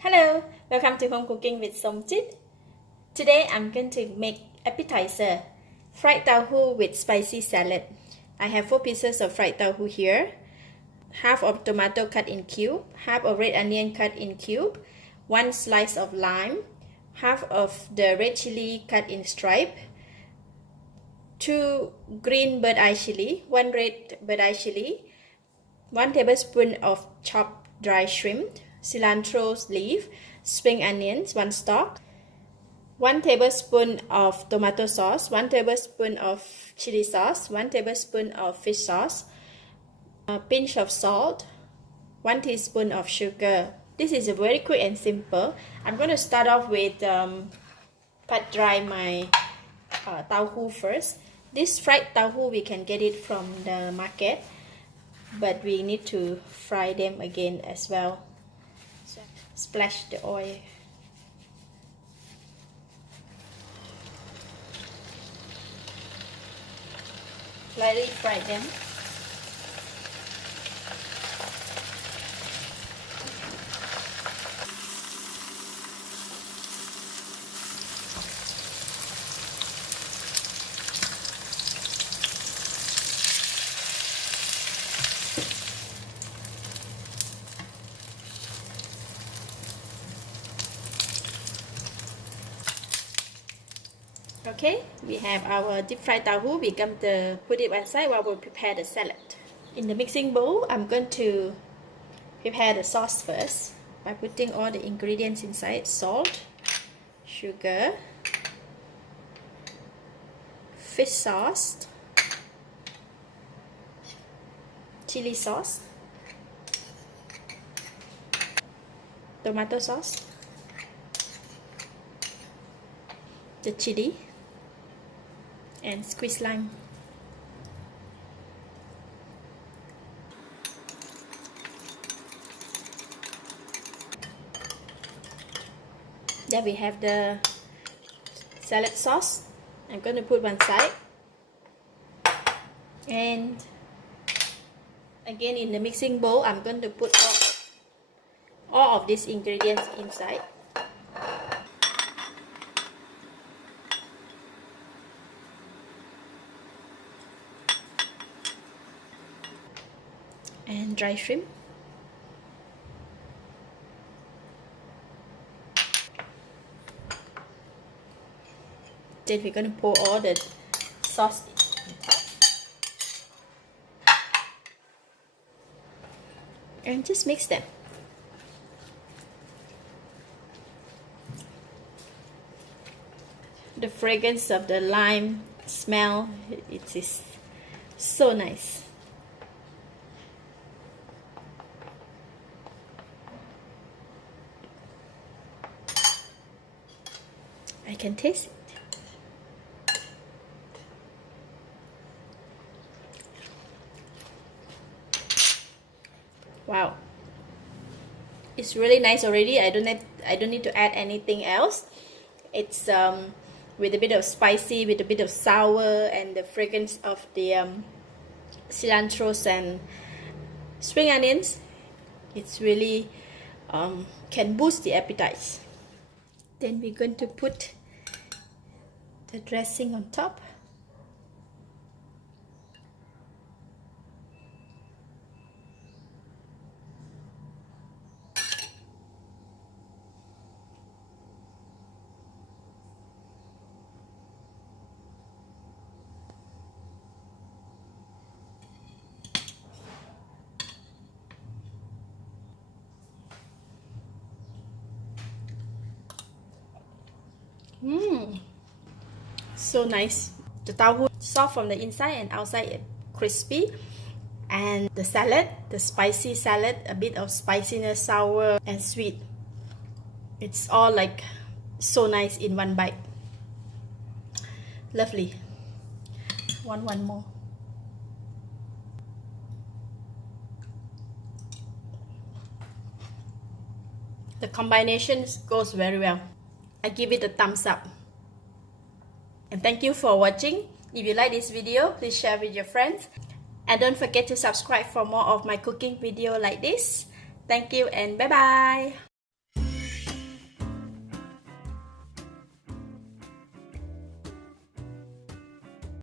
Hello, welcome to Home Cooking with Somjit. Today I'm going to make appetizer, fried tofu with spicy salad. I have 4 pieces of fried tofu here, half of tomato cut in cube, half of red onion cut in cube, 1 slice of lime, half of the red chili cut in stripe, 2 green bird eye chili, 1 red bird eye chili, 1 tablespoon of chopped dry shrimp, cilantro leaf, spring onions, 1 stalk, 1 tablespoon of tomato sauce, 1 tablespoon of chili sauce, 1 tablespoon of fish sauce, a pinch of salt, 1 teaspoon of sugar. This is very quick and simple. I'm going to start off with pat dry my tofu first. This fried tofu we can get it from the market, but we need to fry them again as well. So, splash the oil. Lightly fry them. Okay, we have our deep fried tofu. We're going to put it one side while we prepare the salad. In the mixing bowl, I'm going to prepare the sauce first by putting all the ingredients inside: salt, sugar, fish sauce, chili sauce, tomato sauce, the chili, and squeeze lime. Then we have the salad sauce. I'm going to put one side, and again in the mixing bowl I'm going to put all of these ingredients inside. And dry shrimp, then we're going to pour all the sauce on top and just mix them. The fragrance of the lime smell, it is so nice. I can taste it. Wow, it's really nice already. I don't need to add anything else. It's with a bit of spicy, with a bit of sour, and the fragrance of the cilantros and spring onions. It's really can boost the appetite. Then we're going to put the dressing on top. So nice. The tofu soft from the inside and outside crispy, and the salad, the spicy salad, a bit of spiciness, sour and sweet. It's all like so nice in one bite. Lovely. One more. The combination goes very well. I give it a thumbs up. And thank you for watching. If you like this video, please share with your friends. And don't forget to subscribe for more of my cooking video like this. Thank you and bye bye.